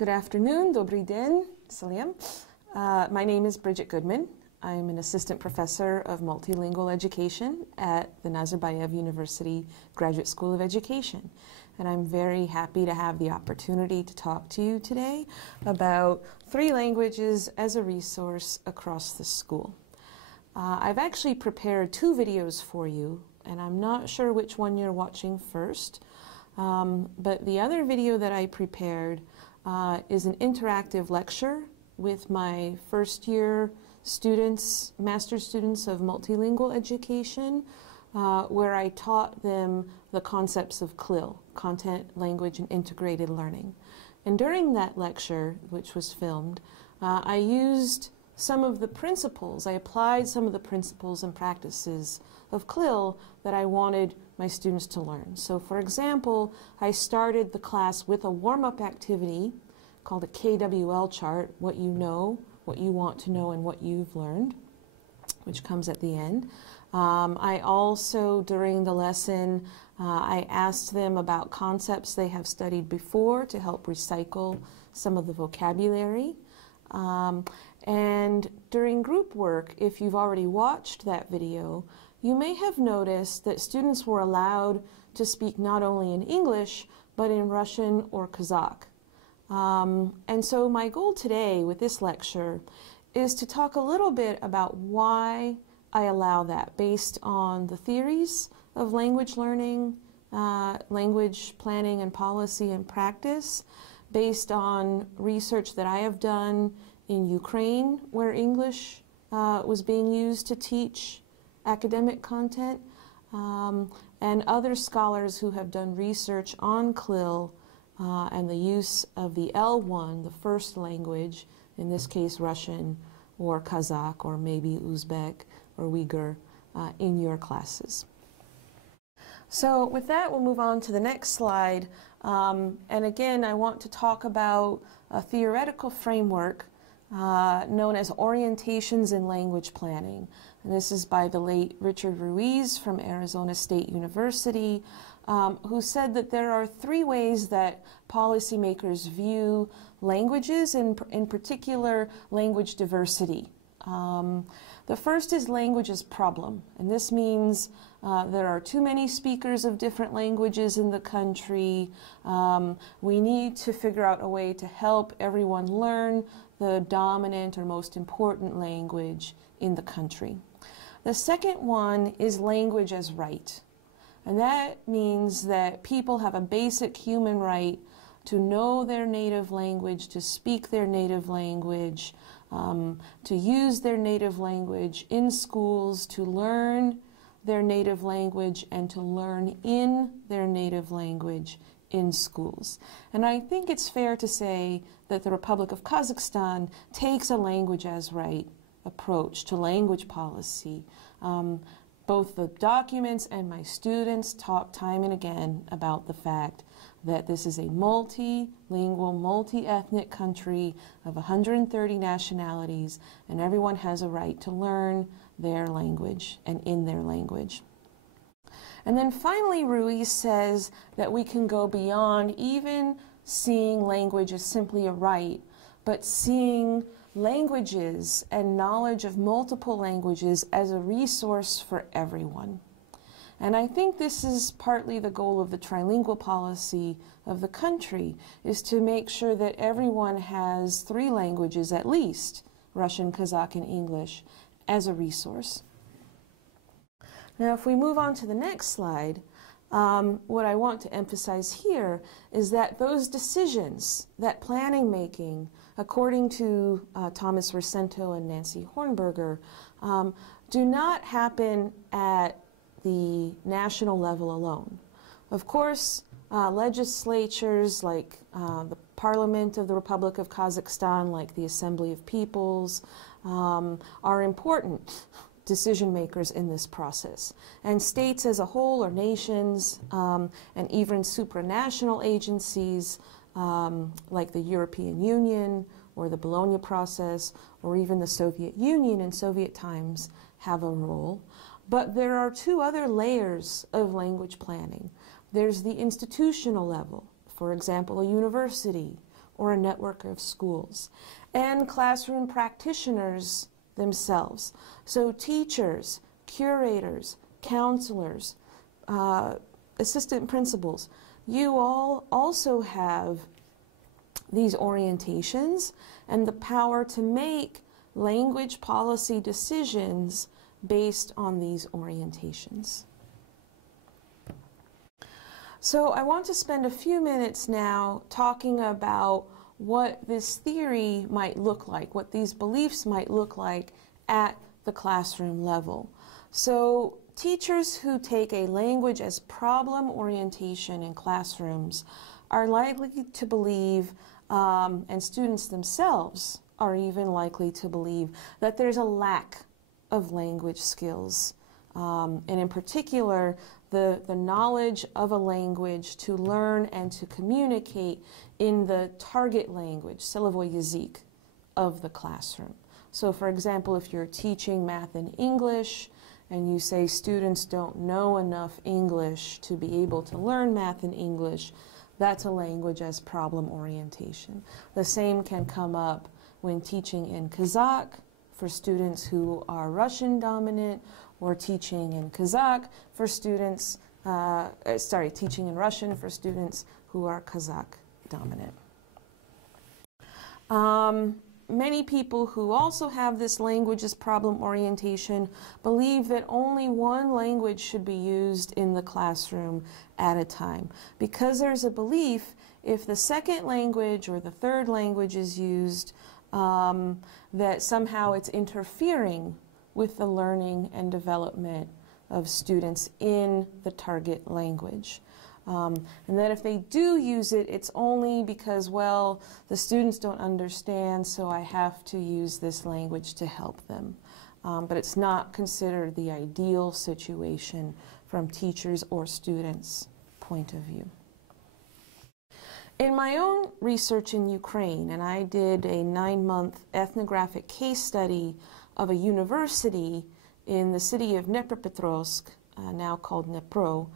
Good afternoon, добрый день, Salim. My name is Bridget Goodman. I'm an assistant professor of multilingual education at the Nazarbayev University Graduate School of Education. And I'm very happy to have the opportunity to talk to you today about 3 languages as a resource across the school. I've actually prepared 2 videos for you, and I'm not sure which one you're watching first. But the other video that I prepared is an interactive lecture with my first year students, master's students of multilingual education, where I taught them the concepts of CLIL, Content, Language, and Integrated Learning. And during that lecture, which was filmed, I used some of the principles, I applied some of the principles and practices of CLIL that I wanted my students to learn. So for example, I started the class with a warm-up activity called a KWL chart, what you know, what you want to know, and what you've learned, which comes at the end. I also, during the lesson, I asked them about concepts they have studied before to help recycle some of the vocabulary. And during group work, if you've already watched that video, you may have noticed that students were allowed to speak not only in English, but in Russian or Kazakh. And so my goal today with this lecture is to talk a little bit about why I allow that based on the theories of language learning, language planning and policy and practice, based on research that I have done in Ukraine, where English was being used to teach academic content, and other scholars who have done research on CLIL and the use of the L1, the first language, in this case Russian or Kazakh or maybe Uzbek or Uyghur in your classes. So with that, we'll move on to the next slide. And again, I want to talk about a theoretical framework known as Orientations in Language Planning. And this is by the late Richard Ruiz from Arizona State University, who said that there are 3 ways that policymakers view languages, and in particular language diversity. The first is language as problem, and this means there are too many speakers of different languages in the country. We need to figure out a way to help everyone learn the dominant or most important language in the country. The second one is language as right, and that means that people have a basic human right to know their native language, to speak their native language, to use their native language in schools, to learn their native language, and to learn in their native language in schools. And I think it's fair to say that the Republic of Kazakhstan takes a language as right approach to language policy. Both the documents and my students talk time and again about the fact that this is a multilingual, multi-ethnic country of 130 nationalities, and everyone has a right to learn their language and in their language. And then finally, Ruiz says that we can go beyond even seeing language as simply a right, but seeing languages and knowledge of multiple languages as a resource for everyone. And I think this is partly the goal of the trilingual policy of the country, is to make sure that everyone has 3 languages at least, Russian, Kazakh, and English, as a resource. Now if we move on to the next slide, what I want to emphasize here is that those decisions, that planning making, according to Thomas Rosento and Nancy Hornberger, do not happen at the national level alone. Of course, legislatures like the Parliament of the Republic of Kazakhstan, like the Assembly of Peoples, are important decision makers in this process. And states as a whole, or nations, and even supranational agencies like the European Union or the Bologna process, or even the Soviet Union in Soviet times, have a role. But there are 2 other layers of language planning. There's the institutional level, for example, a university or a network of schools, and classroom practitioners themselves. So teachers, curators, counselors, assistant principals, you all also have these orientations and the power to make language policy decisions based on these orientations. So I want to spend a few minutes now talking about what this theory might look like, what these beliefs might look like at the classroom level. So teachers who take a language as problem orientation in classrooms are likely to believe, and students themselves are even likely to believe, that there's a lack of language skills, and in particular, the knowledge of a language to learn and to communicate in the target language, celowý jazyk, of the classroom. So for example, if you're teaching math and English, and you say students don't know enough English to be able to learn math and English, that's a language as problem orientation. The same can come up when teaching in Kazakh for students who are Russian dominant, or teaching in Kazakh for students, teaching in Russian for students who are Kazakh dominant. Many people who also have this language as problem orientation believe that only one language should be used in the classroom at a time. Because there's a belief, if the second language or the third language is used, that somehow it's interfering with the learning and development of students in the target language. And that if they do use it, it's only because, well, the students don't understand, so I have to use this language to help them. But it's not considered the ideal situation from teachers' or students' point of view. In my own research in Ukraine, and I did a 9-month ethnographic case study of a university in the city of Dnepropetrovsk, now called Dnipro,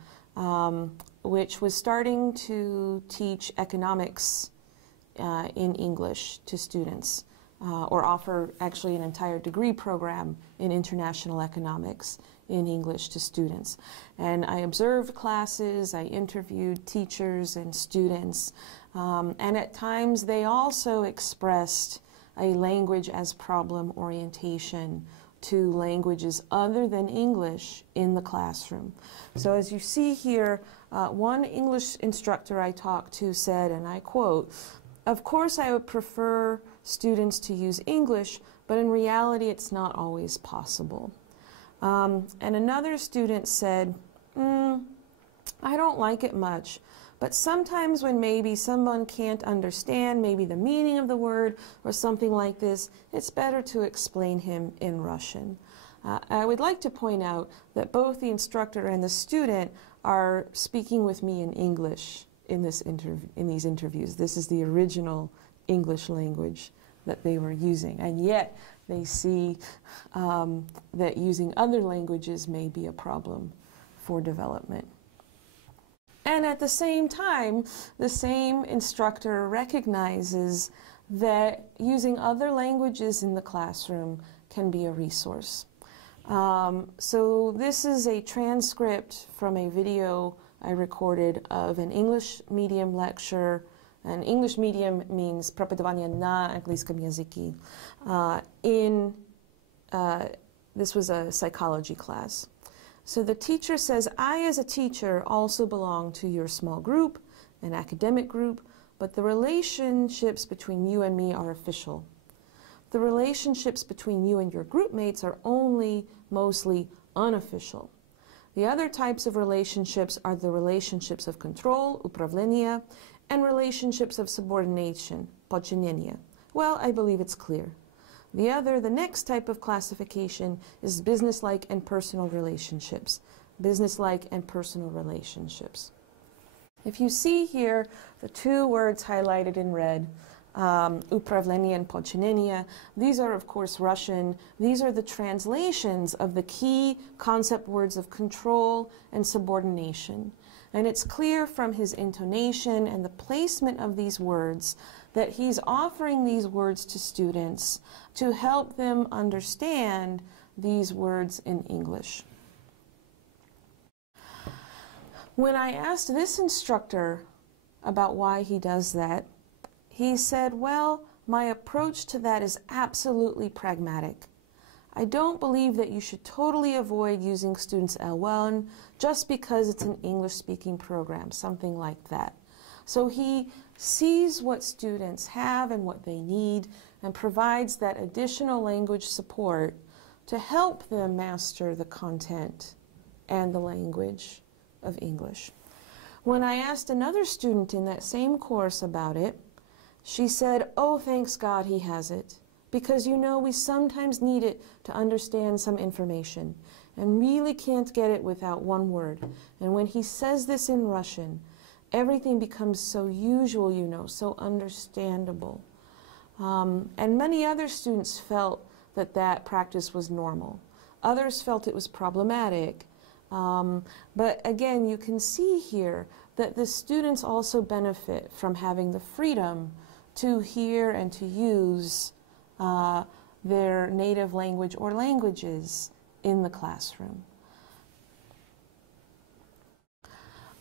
which was starting to teach economics in English to students, or offer actually an entire degree program in international economics in English to students. And I observed classes, I interviewed teachers and students, and at times they also expressed a language as problem orientation to languages other than English in the classroom. So as you see here, one English instructor I talked to said, and I quote, "Of course I would prefer students to use English, but in reality it's not always possible." And another student said, "I don't like it much, but sometimes when maybe someone can't understand maybe the meaning of the word or something like this, it's better to explain him in Russian." I would like to point out that both the instructor and the student are speaking with me in English in these interviews. This is the original English language that they were using, and yet they see that using other languages may be a problem for development. And at the same time, the same instructor recognizes that using other languages in the classroom can be a resource. So this is a transcript from a video I recorded of an English medium lecture. And English medium means преподавание на английском языке. This was a psychology class. So the teacher says, "I as a teacher also belong to your small group, an academic group, but the relationships between you and me are official. The relationships between you and your group mates are only mostly unofficial. The other types of relationships are the relationships of control, управление, and relationships of subordination, подчинение. Well, I believe it's clear. The next type of classification is businesslike and personal relationships. Businesslike and personal relationships." If you see here the two words highlighted in red, upravlение and podчинение. These are, of course, Russian. These are the translations of the key concept words of control and subordination. And it's clear from his intonation and the placement of these words that he's offering these words to students to help them understand these words in English. When I asked this instructor about why he does that, he said, well, my approach to that is absolutely pragmatic. I don't believe that you should totally avoid using students L1 just because it's an English-speaking program, something like that. So he sees what students have and what they need and provides that additional language support to help them master the content and the language of English. When I asked another student in that same course about it, she said, oh, thanks God he has it. Because, you know, we sometimes need it to understand some information and really can't get it without one word. And when he says this in Russian, everything becomes so usual, you know, so understandable. And many other students felt that that practice was normal. Others felt it was problematic. But again, you can see here that the students also benefit from having the freedom to hear and to use their native language or languages in the classroom.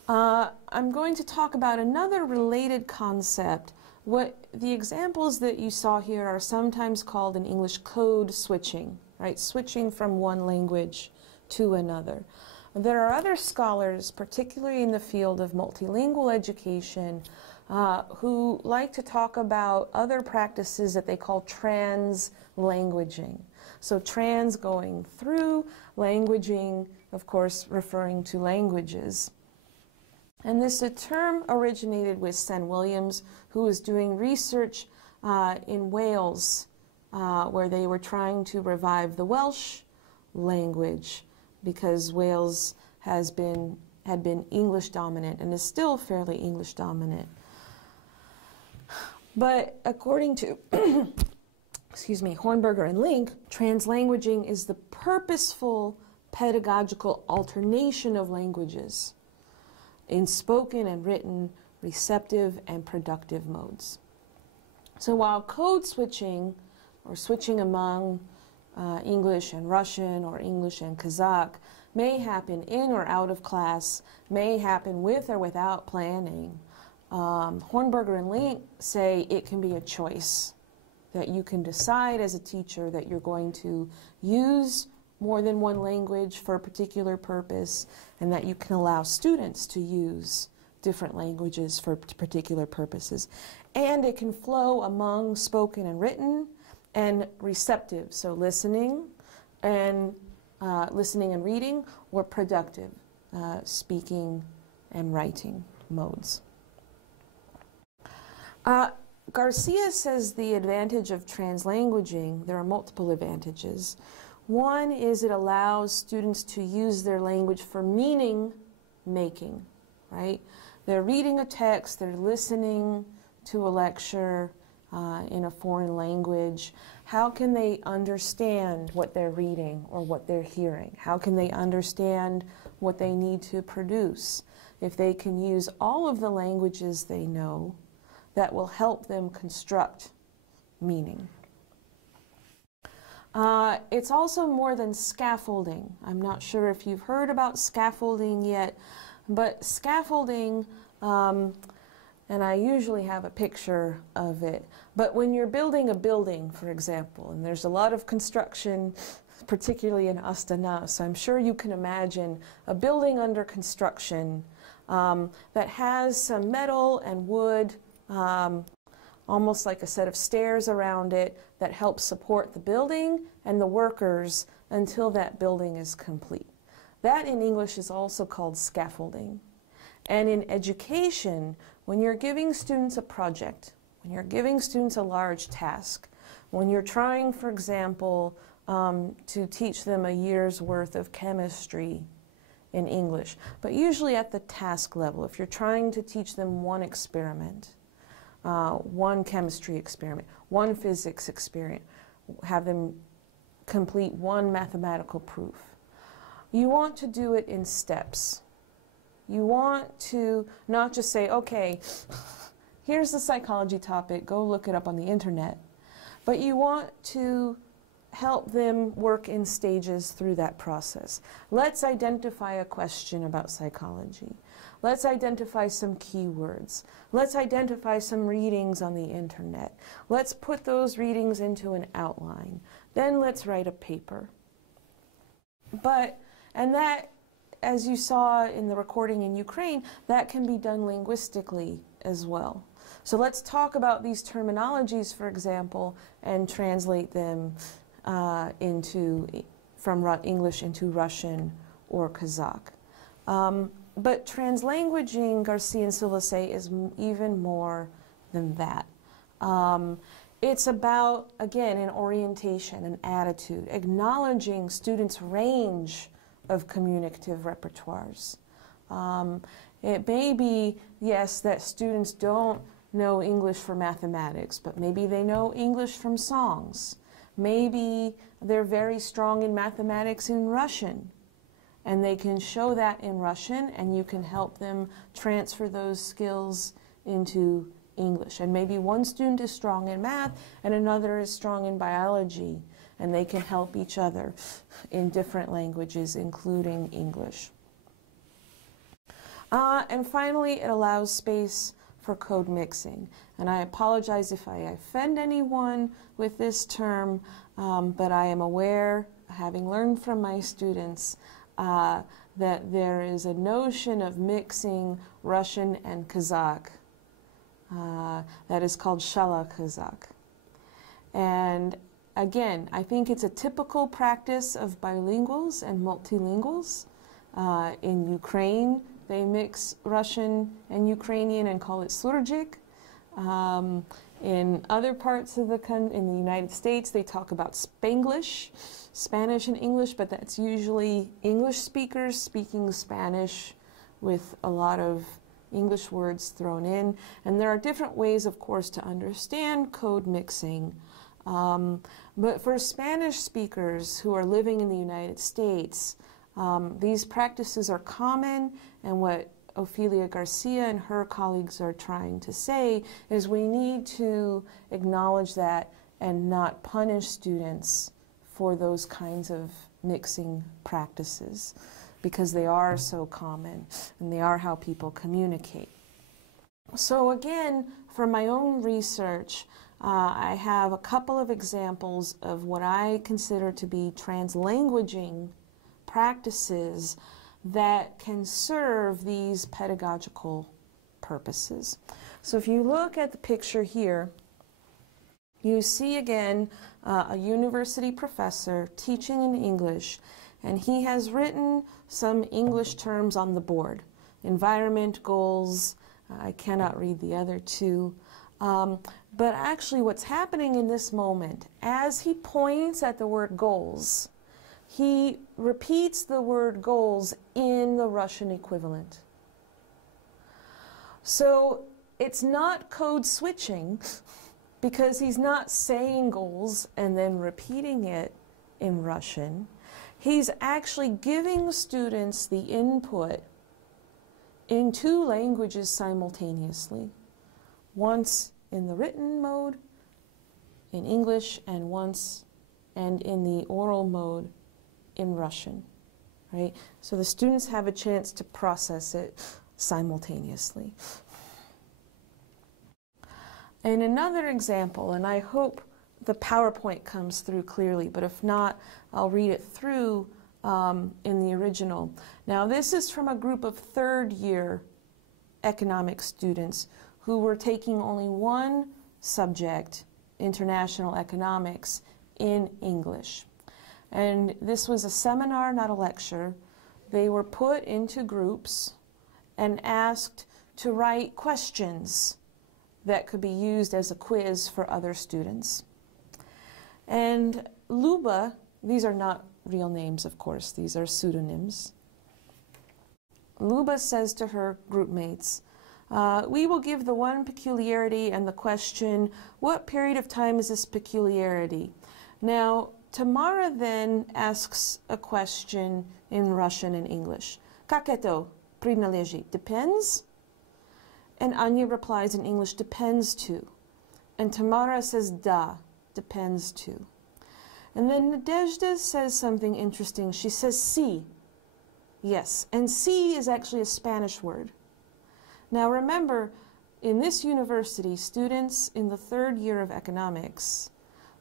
I'm going to talk about another related concept. The examples that you saw here are sometimes called in English code switching, right? Switching from one language to another. There are other scholars, particularly in the field of multilingual education, who like to talk about other practices that they call trans-languaging. So trans going through, languaging, of course, referring to languages. And this term originated with Sen Williams, who was doing research in Wales, where they were trying to revive the Welsh language, because Wales had been English dominant and is still fairly English dominant. But according to excuse me, Hornberger and Link, translanguaging is the purposeful pedagogical alternation of languages in spoken and written, receptive and productive modes. So while code switching, or switching among English and Russian or English and Kazakh, may happen in or out of class, may happen with or without planning, Hornberger and Link say it can be a choice, that you can decide as a teacher that you're going to use more than one language for a particular purpose, and that you can allow students to use different languages for particular purposes. And it can flow among spoken and written and receptive, so listening and reading, or productive, speaking and writing modes. Garcia says the advantage of translanguaging, there are multiple advantages. One is it allows students to use their language for meaning making, right? They're reading a text, they're listening to a lecture in a foreign language. How can they understand what they're reading or what they're hearing? How can they understand what they need to produce? If they can use all of the languages they know, that will help them construct meaning. It's also more than scaffolding. I'm not sure if you've heard about scaffolding yet, but scaffolding, and I usually have a picture of it, but when you're building a building, for example, and there's a lot of construction, particularly in Astana, so I'm sure you can imagine a building under construction that has some metal and wood, almost like a set of stairs around it that helps support the building and the workers until that building is complete. That in English is also called scaffolding. And in education, when you're giving students a project, when you're giving students a large task, when you're trying, for example, to teach them a year's worth of chemistry in English, but usually at the task level, if you're trying to teach them one experiment, one chemistry experiment, one physics experiment, have them complete one mathematical proof. You want to do it in steps. You want to not just say, okay, here's the psychology topic, go look it up on the internet. But you want to help them work in stages through that process. Let's identify a question about psychology. Let's identify some keywords. Let's identify some readings on the internet. Let's put those readings into an outline. Then let's write a paper. And that, as you saw in the recording in Ukraine, that can be done linguistically as well. So let's talk about these terminologies, for example, and translate them from English into Russian or Kazakh. But translanguaging, Garcia and Silva say, is even more than that. It's about, again, an orientation, an attitude, acknowledging students' range of communicative repertoires. It may be, yes, that students don't know English for mathematics, but maybe they know English from songs. Maybe they're very strong in mathematics in Russian, and they can show that in Russian, and you can help them transfer those skills into English. And maybe one student is strong in math, and another is strong in biology, and they can help each other in different languages, including English. And finally, it allows space for code mixing. And I apologize if I offend anyone with this term, but I am aware, having learned from my students, that there is a notion of mixing Russian and Kazakh that is called Shala Kazakh. And again, I think it's a typical practice of bilinguals and multilinguals. In Ukraine, they mix Russian and Ukrainian and call it surjik. In other parts of the country, in the United States, they talk about Spanglish, Spanish and English, but that's usually English speakers speaking Spanish with a lot of English words thrown in. And there are different ways, of course, to understand code mixing. But for Spanish speakers who are living in the United States, these practices are common, and what Ofelia Garcia and her colleagues are trying to say is we need to acknowledge that and not punish students for those kinds of mixing practices, because they are so common and they are how people communicate. So again, for my own research, I have a couple of examples of what I consider to be translanguaging practices that can serve these pedagogical purposes. So if you look at the picture here, you see again a university professor teaching in English, and he has written some English terms on the board. Environment, goals, I cannot read the other two. But actually what's happening in this moment, as he points at the word goals, he repeats the word goals in the Russian equivalent. So it's not code switching, because he's not saying goals and then repeating it in Russian. He's actually giving students the input in two languages simultaneously. Once in the written mode, in English, and once and in the oral mode in Russian, right? So the students have a chance to process it simultaneously. And another example, and I hope the PowerPoint comes through clearly, but if not, I'll read it through in the original. Now this is from a group of third-year economics students who were taking only one subject, international economics, in English. And this was a seminar, not a lecture. They were put into groups and asked to write questions that could be used as a quiz for other students. And Luba, these are not real names, of course, these are pseudonyms. Luba says to her group mates, We will give the one peculiarity and the question, what period of time is this peculiarity? Now, Tamara then asks a question in Russian and English. Как это принадлежит? Depends? And Anya replies in English, depends to. And Tamara says, da, depends to. And then Nadezhda says something interesting. She says, si. Yes, and si is actually a Spanish word. Now remember, in this university, students in the 3rd year of economics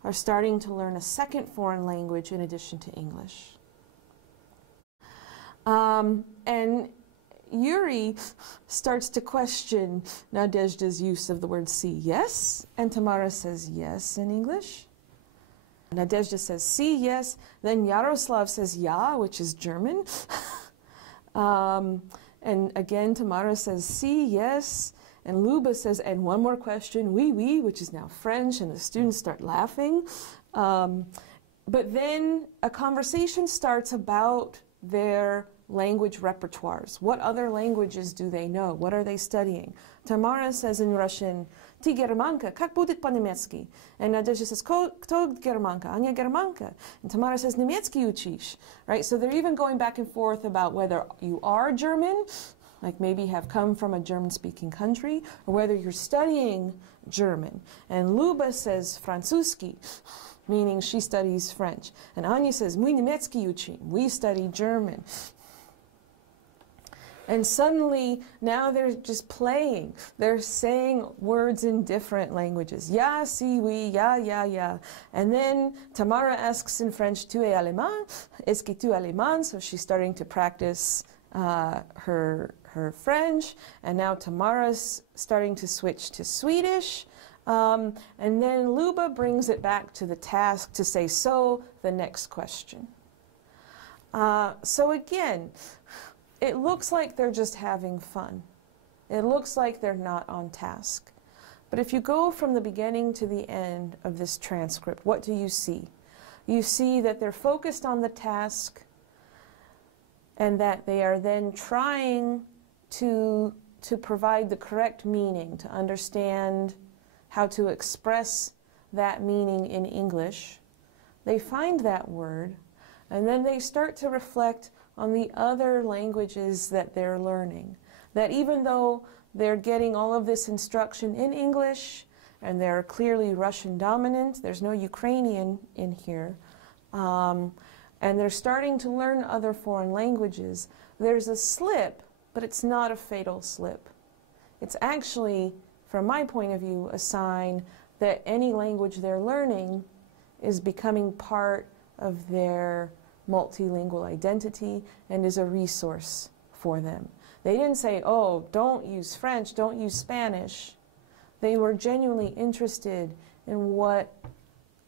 are starting to learn a second foreign language in addition to English. And Yuri starts to question Nadezhda's use of the word si, yes, and Tamara says yes in English. Nadezhda says si, yes, then Yaroslav says ja, which is German. And again, Tamara says si, yes, and Luba says, and one more question, oui, oui, which is now French, and the students start laughing. But then a conversation starts about their language repertoires. What other languages do they know? What are they studying? Tamara says in Russian, Ty germanka, как будет по-немецки? And Nadezhda says, Кто germanka? Anya germanka. And Tamara says, Немецкий учишь. Right? So they're even going back and forth about whether you are German, like maybe have come from a German-speaking country, or whether you're studying German. And Luba says Francuski, meaning she studies French. And Anya says, Мы немецкий учим, we study German. And suddenly, now they're just playing. They're saying words in different languages. Ya, si, oui, ya, ya, ya. And then Tamara asks in French, Tu es allemand? Est-ce que tu es allemand? So she's starting to practice her French. And now Tamara's starting to switch to Swedish. And then Luba brings it back to the task to say, so, the next question. So again, it looks like they're just having fun. It looks like they're not on task. But if you go from the beginning to the end of this transcript, what do you see? You see that they're focused on the task and that they are then trying to provide the correct meaning, to understand how to express that meaning in English. They find that word, and then they start to reflect on the other languages that they're learning. That even though they're getting all of this instruction in English, and they're clearly Russian dominant, there's no Ukrainian in here, and they're starting to learn other foreign languages, there's a slip, but it's not a fatal slip. It's actually, from my point of view, a sign that any language they're learning is becoming part of their multilingual identity and is a resource for them. They didn't say, oh, don't use French, don't use Spanish. They were genuinely interested in what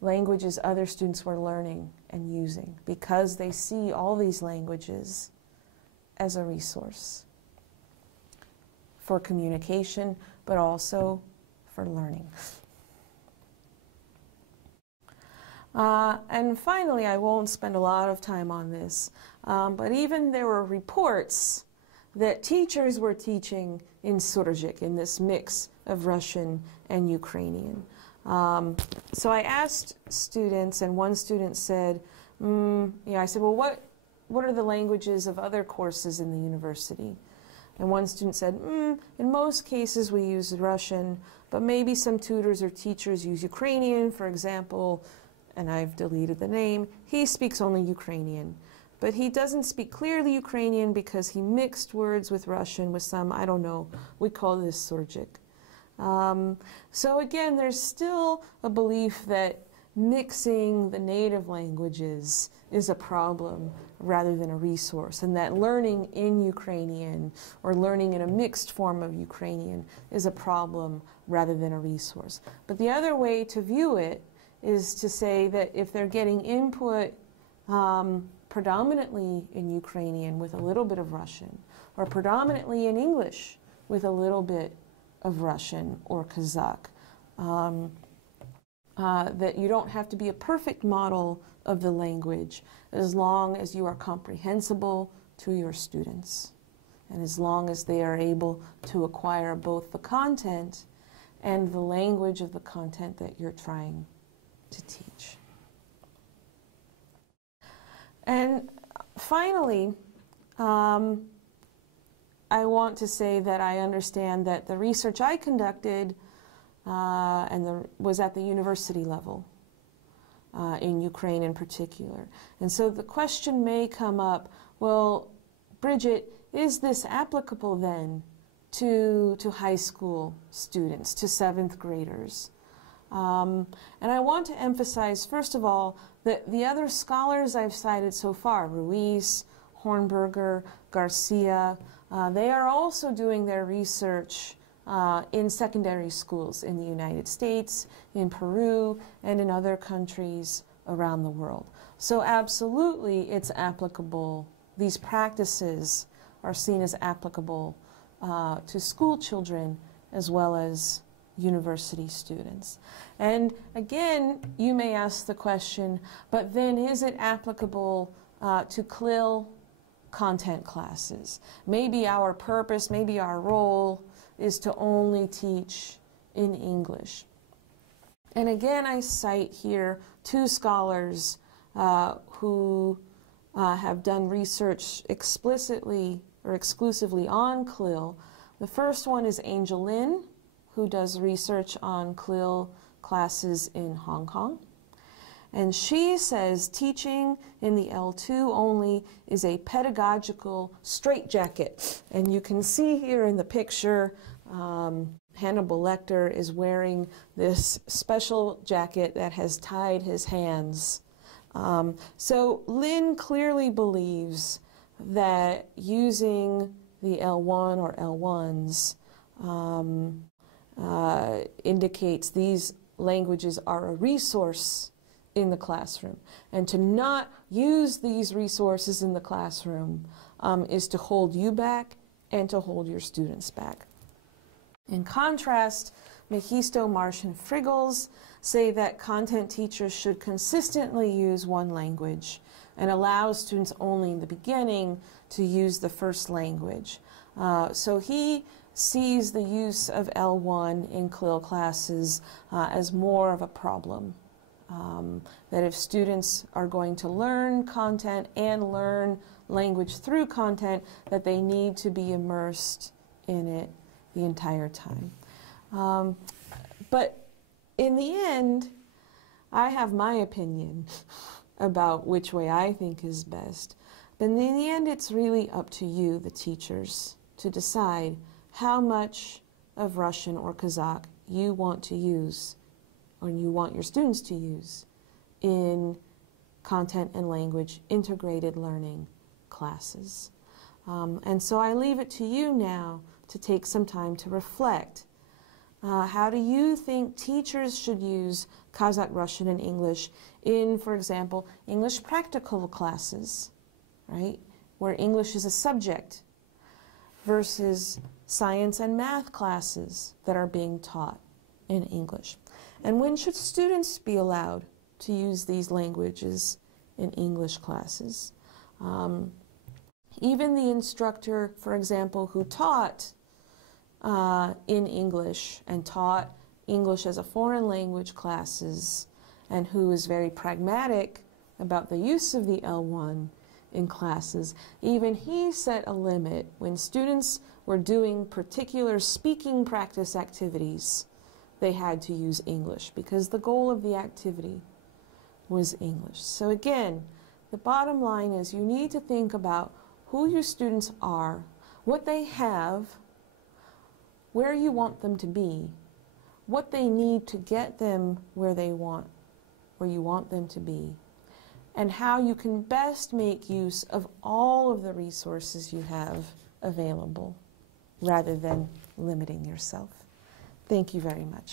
languages other students were learning and using because they see all these languages as a resource for communication, but also for learning. And finally, I won't spend a lot of time on this, but even there were reports that teachers were teaching in Surzhyk, in this mix of Russian and Ukrainian. So I asked students, and one student said, I said, well, what are the languages of other courses in the university? And one student said, in most cases we use Russian, but maybe some tutors or teachers use Ukrainian, for example, and I've deleted the name, he speaks only Ukrainian. But he doesn't speak clearly Ukrainian because he mixed words with Russian with some, I don't know, we call this Surzhyk. So again, there's still a belief that mixing the native languages is a problem rather than a resource, and that learning in Ukrainian or learning in a mixed form of Ukrainian is a problem rather than a resource. But the other way to view it is to say that if they're getting input predominantly in Ukrainian with a little bit of Russian, or predominantly in English with a little bit of Russian or Kazakh, that you don't have to be a perfect model of the language as long as you are comprehensible to your students. and as long as they are able to acquire both the content and the language of the content that you're trying to teach. And finally, I want to say that I understand that the research I conducted was at the university level, in Ukraine in particular. And so the question may come up, well, Bridget, is this applicable then to high school students, to 7th graders? And I want to emphasize, first of all, that the other scholars I've cited so far, Ruiz, Hornberger, Garcia, they are also doing their research in secondary schools in the United States, in Peru, and in other countries around the world. So absolutely it's applicable. These practices are seen as applicable to school children as well as university students. And again, you may ask the question, but then is it applicable to CLIL content classes? Maybe our purpose, maybe our role is to only teach in English. And again, I cite here 2 scholars who have done research explicitly or exclusively on CLIL. The first one is Angel Lin, who does research on CLIL classes in Hong Kong. And she says teaching in the L2 only is a pedagogical straitjacket. And you can see here in the picture, Hannibal Lecter is wearing this special jacket that has tied his hands. So Lin clearly believes that using the L1 or L1s indicates these languages are a resource in the classroom. And to not use these resources in the classroom is to hold you back and to hold your students back. In contrast, Mejisto, Marsh, and Friggles say that content teachers should consistently use one language and allow students only in the beginning to use the first language. So he sees the use of L1 in CLIL classes as more of a problem. That if students are going to learn content and learn language through content, that they need to be immersed in it the entire time. But in the end, I have my opinion about which way I think is best. But in the end, it's really up to you, the teachers, to decide how much of Russian or Kazakh you want to use, or you want your students to use, in content and language integrated learning classes. And so I leave it to you now to take some time to reflect. How do you think teachers should use Kazakh, Russian, and English in, for example, English practical classes, right, where English is a subject, versus science and math classes that are being taught in English? And when should students be allowed to use these languages in English classes? Even the instructor, for example, who taught in English and taught English as a foreign language classes, and who is very pragmatic about the use of the L1 in classes, even he set a limit when students were doing particular speaking practice activities. They had to use English because the goal of the activity was English. So again, the bottom line is you need to think about who your students are, what they have, where you want them to be, what they need to get them where you want them to be, and how you can best make use of all of the resources you have available rather than limiting yourself. Thank you very much.